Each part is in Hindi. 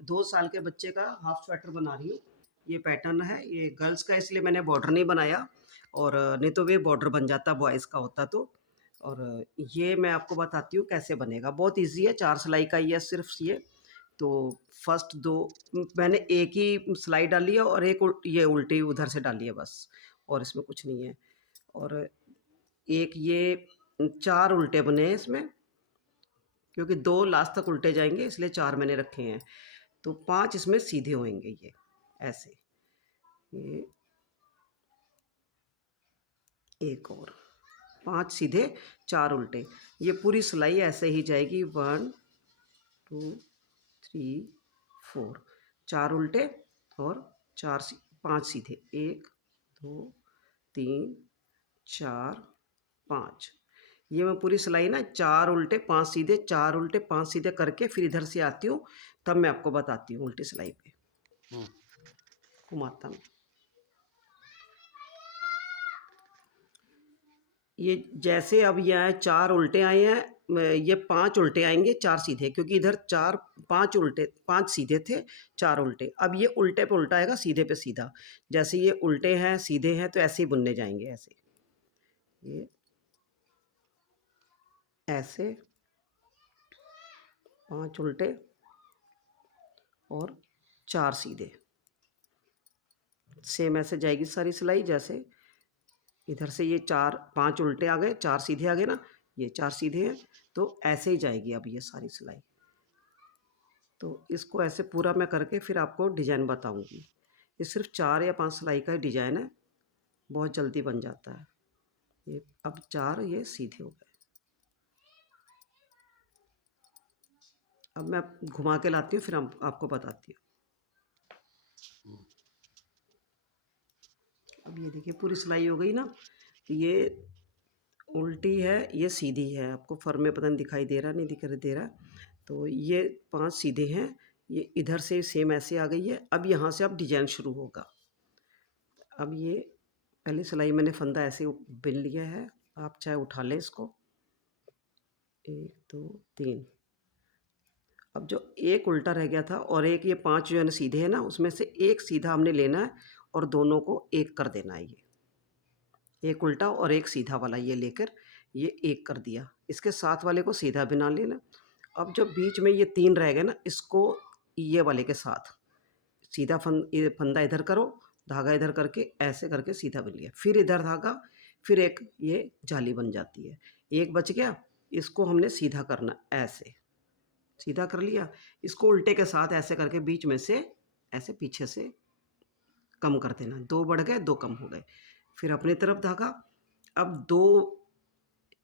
2 साल के बच्चे का हाफ स्वेटर बना रही हूँ। ये पैटर्न है, ये गर्ल्स का इसलिए मैंने बॉर्डर नहीं बनाया और नहीं तो ये बॉर्डर बन जाता बॉयज़ का होता तो। और ये मैं आपको बताती हूँ कैसे बनेगा, बहुत ईज़ी है, 4 सिलाई का ही है सिर्फ़ ये। तो फर्स्ट 2 मैंने एक ही सिलाई डाली है और एक ये उल्टी उधर से डाली है बस और इसमें कुछ नहीं है। और एक ये 4 उल्टे बने हैं इसमें क्योंकि 2 लास्ट तक उल्टे जाएँगे इसलिए 4 मैंने रखे हैं। तो 5 इसमें सीधे होएँगे ये, ऐसे। ये एक और 5 सीधे 4 उल्टे। ये पूरी सिलाई ऐसे ही जाएगी 1, 2, 3, 4 4 उल्टे और 5 सीधे 1, 2, 3, 4, 5। ये मैं पूरी सिलाई ना 4 उल्टे 5 सीधे 4 उल्टे 5 सीधे करके फिर इधर से आती हूँ, तब मैं आपको बताती हूँ उल्टी सिलाई पे। घुमाता हूँ। ये जैसे अब ये आए 4 उल्टे आए हैं, ये 5 उल्टे आएँगे 4 सीधे क्योंकि इधर 4 5 उल्टे 5 सीधे थे, 4 उल्टे। अब ये उल्टे पे उल्टा आएगा, सीधे पे सीधा। जैसे ये उल्टे हैं, सीधे हैं तो ऐसे ही बुनने जाएँगे ऐसे। ये ऐसे 5 उल्टे और 4 सीधे। सेम ऐसे जाएगी सारी सिलाई जैसे इधर से ये 4 5 उल्टे आ गए, 4 सीधे आ गए ना, ये 4 सीधे हैं, तो ऐसे ही जाएगी अब ये सारी सिलाई। तो इसको ऐसे पूरा मैं करके फिर आपको डिज़ाइन बताऊँगी। ये सिर्फ़ 4 या 5 सिलाई का ही डिज़ाइन है, बहुत जल्दी बन जाता है। ये अब 4 ये सीधे हो गए। अब मैं घुमा के लाती हूँ फिर हम आपको बताती हूँ। अब ये देखिए पूरी सिलाई हो गई ना, तो ये उल्टी है, ये सीधी है। आपको फ़र में पता नहीं दिखाई दे रहा नहीं दिखाई दे रहा। तो ये 5 सीधे हैं, ये इधर से सेम ऐसे आ गई है। अब यहाँ से अब डिज़ाइन शुरू होगा। अब ये पहली सिलाई मैंने फंदा ऐसे बिन लिया है, आप चाहे उठा लें इसको। 1, 2, 3। अब जो एक उल्टा रह गया था और एक ये 5 जो है ना सीधे हैं ना, उसमें से एक सीधा हमने लेना है और दोनों को एक कर देना है ये। एक उल्टा और एक सीधा वाला ये लेकर ये एक कर दिया। इसके साथ वाले को सीधा बना लेना। अब जो बीच में ये 3 रह गए ना, इसको ये वाले के साथ सीधा ये फंदा इधर करो, धागा इधर करके ऐसे करके सीधा बुन लिया। फिर इधर धागा, फिर एक ये जाली बन जाती है। एक बच गया, इसको हमने सीधा करना ऐसे, सीधा कर लिया। इसको उल्टे के साथ ऐसे करके बीच में से ऐसे पीछे से कम कर देना। 2 बढ़ गए, 2 कम हो गए। फिर अपनी तरफ धागा, अब 2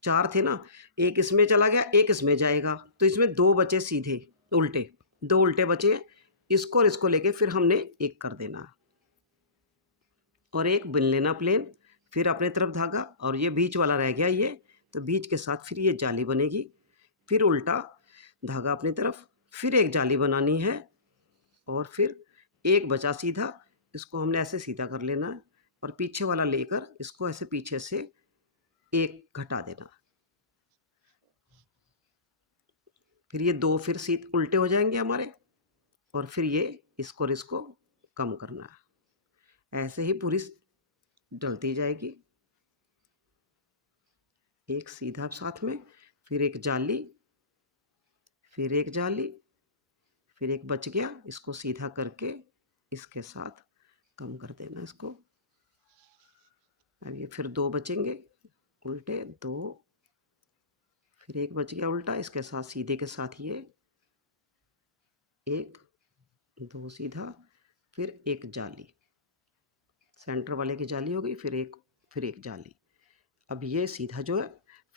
4 थे ना, एक इसमें चला गया, एक इसमें जाएगा, तो इसमें 2 बचे सीधे, उल्टे, 2 उल्टे बचे, इसको और इसको लेके फिर हमने एक कर देना और एक बुन लेना प्लेन, फिर अपने तरफ धागा और ये बीच वाला रह गया ये, तो बीच के साथ फिर ये जाली बनेगी, फिर उल्टा धागा अपनी तरफ, फिर एक जाली बनानी है और फिर एक बचा सीधा, इसको हमने ऐसे सीधा कर लेना है और पीछे वाला लेकर इसको ऐसे पीछे से एक घटा देना। फिर ये 2 फिर उल्टे हो जाएँगे हमारे और फिर ये इसको और इसको कम करना है। ऐसे ही पूरी डलती जाएगी। एक सीधा साथ में, फिर एक जाली, फिर एक जाली, फिर एक बच गया, इसको सीधा करके इसके साथ कम कर देना इसको। अब ये फिर 2 बचेंगे, उल्टे 2, फिर एक बच गया उल्टा, इसके साथ सीधे के साथ ये 1, 2 सीधा, फिर एक जाली। सेंटर वाले की जाली हो गई, फिर एक जाली। अब ये सीधा जो है,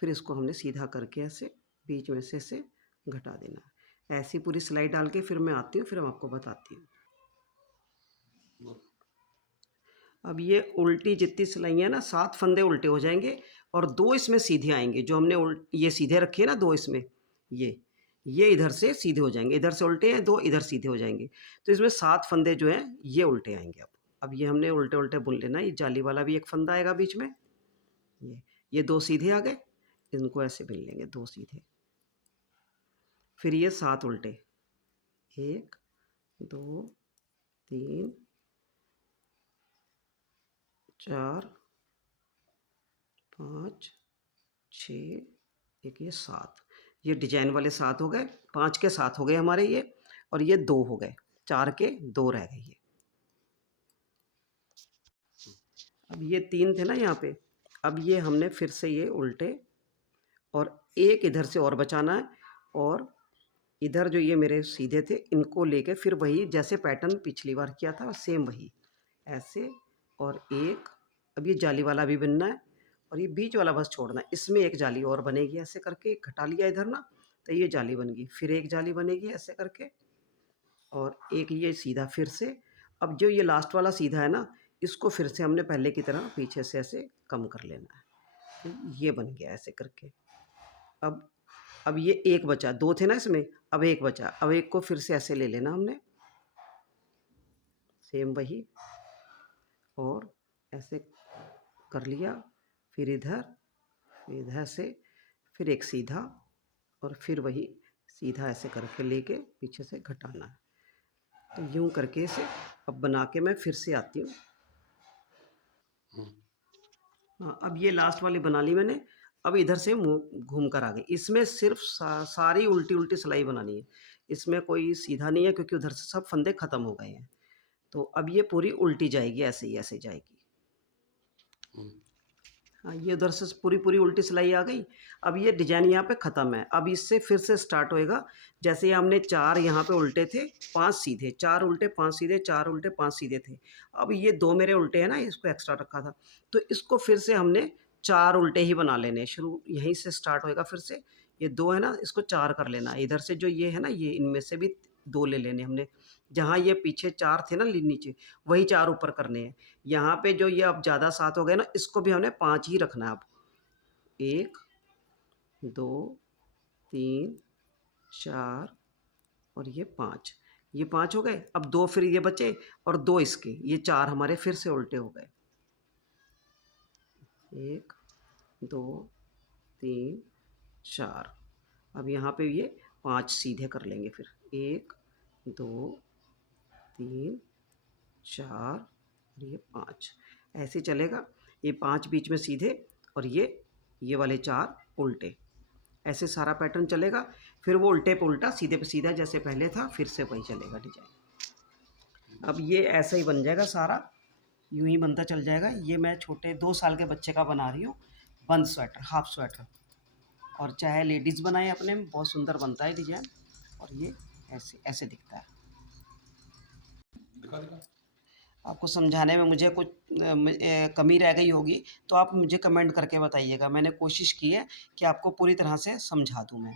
फिर इसको हमने सीधा करके ऐसे बीच में से ऐसे घटा देना है। ऐसी पूरी सिलाई डाल के फिर मैं आती हूँ, फिर हम आपको बताती हूँ। अब ये उल्टी जितनी सिलाई है ना, 7 फंदे उल्टे हो जाएंगे और 2 इसमें सीधे आएंगे। जो हमने ये सीधे रखे हैं ना 2 इसमें, ये इधर से सीधे हो जाएंगे, इधर से उल्टे हैं 2, इधर सीधे हो जाएंगे। तो इसमें 7 फंदे जो हैं ये उल्टे आएंगे। अब ये हमने उल्टे उल्टे बुन लेना। ये जाली वाला भी एक फंदा आएगा बीच में, ये 2 सीधे आ गए, इनको ऐसे बुन लेंगे 2 सीधे। फिर ये 7 उल्टे, 1, 2 3 4 5 6 एक ये 7, ये डिजाइन वाले 7 हो गए, 5 के 7 हो गए हमारे ये, और ये 2 हो गए, 4 के 2 रह गए ये। अब ये 3 थे ना यहाँ पे, अब ये हमने फिर से ये उल्टे और एक इधर से और बचाना है, और इधर जो ये मेरे सीधे थे इनको लेके फिर वही जैसे पैटर्न पिछली बार किया था सेम वही ऐसे, और एक अब ये जाली वाला भी बनना है, और ये बीच वाला बस छोड़ना है। इसमें एक जाली और बनेगी ऐसे करके, घटा लिया इधर ना, तो ये जाली बन गई, फिर एक जाली बनेगी ऐसे करके, और एक ये सीधा फिर से। अब जो ये लास्ट वाला सीधा है ना, इसको फिर से हमने पहले की तरह पीछे से ऐसे कम कर लेना है, तो ये बन गया ऐसे करके। अब अब ये एक बचा, 2 थे ना इसमें, अब एक बचा, अब एक को फिर से ऐसे ले लेना हमने, सेम वही, और ऐसे कर लिया, फिर इधर से, फिर एक सीधा, और फिर वही सीधा ऐसे करके लेके पीछे से घटाना है। तो यूँ करके इसे अब बना के मैं फिर से आती हूँ। हाँ, अब ये लास्ट वाली बना ली मैंने, अब इधर से मुँह घूम कर आ गई। इसमें सिर्फ सारी उल्टी-उल्टी सिलाई बनानी है। इसमें कोई सीधा नहीं है क्योंकि उधर से सब फंदे ख़त्म हो गए हैं। तो अब ये पूरी उल्टी जाएगी, ऐसे ही ऐसे जाएगी। हाँ, ये उधर से पूरी उल्टी सिलाई आ गई। अब ये डिजाइन यहाँ पे ख़त्म है। अब इससे फिर से स्टार्ट होएगा। जैसे हमने 4 यहाँ पे उल्टे थे, 5 सीधे, 4 उल्टे 5 सीधे, 4 उल्टे 5 सीधे थे। अब ये 2 मेरे उल्टे हैं ना, इसको एक्स्ट्रा रखा था, तो इसको फिर से हमने 4 उल्टे ही बना लेने हैं। शुरू यहीं से स्टार्ट होएगा फिर से। ये 2 है ना, इसको 4 कर लेना है। इधर से जो ये है ना, ये इनमें से भी 2 ले लेने हमने। जहाँ ये पीछे 4 थे ना नीचे, वही 4 ऊपर करने हैं। यहाँ पे जो ये अब ज़्यादा 7 हो गए ना, इसको भी हमने 5 ही रखना है अब। 1 2 3 4 और ये 5, ये 5 हो गए। अब 2 फिर ये बचे, और 2 इसके, ये 4 हमारे फिर से उल्टे हो गए। 1 2 3 4, अब यहाँ पे ये 5 सीधे कर लेंगे फिर। 1 2 3 4 और ये 5, ऐसे चलेगा। ये 5 बीच में सीधे, और ये वाले 4 उल्टे, ऐसे सारा पैटर्न चलेगा। फिर वो उल्टे पे उल्टा, सीधे पे सीधा जैसे पहले था, फिर से वही चलेगा डिजाइन। अब ये ऐसा ही बन जाएगा सारा, यूं ही बनता चल जाएगा। ये मैं छोटे 2 साल के बच्चे का बना रही हूँ, बंद स्वेटर, हाफ स्वेटर, और चाहे लेडीज़ बनाए अपने में, बहुत सुंदर बनता है डिजाइन। और ये ऐसे ऐसे दिखता है। दिखा आपको समझाने में मुझे कुछ कमी रह गई होगी तो आप मुझे कमेंट करके बताइएगा। मैंने कोशिश की है कि आपको पूरी तरह से समझा दूँ मैं।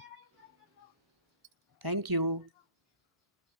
Thank you.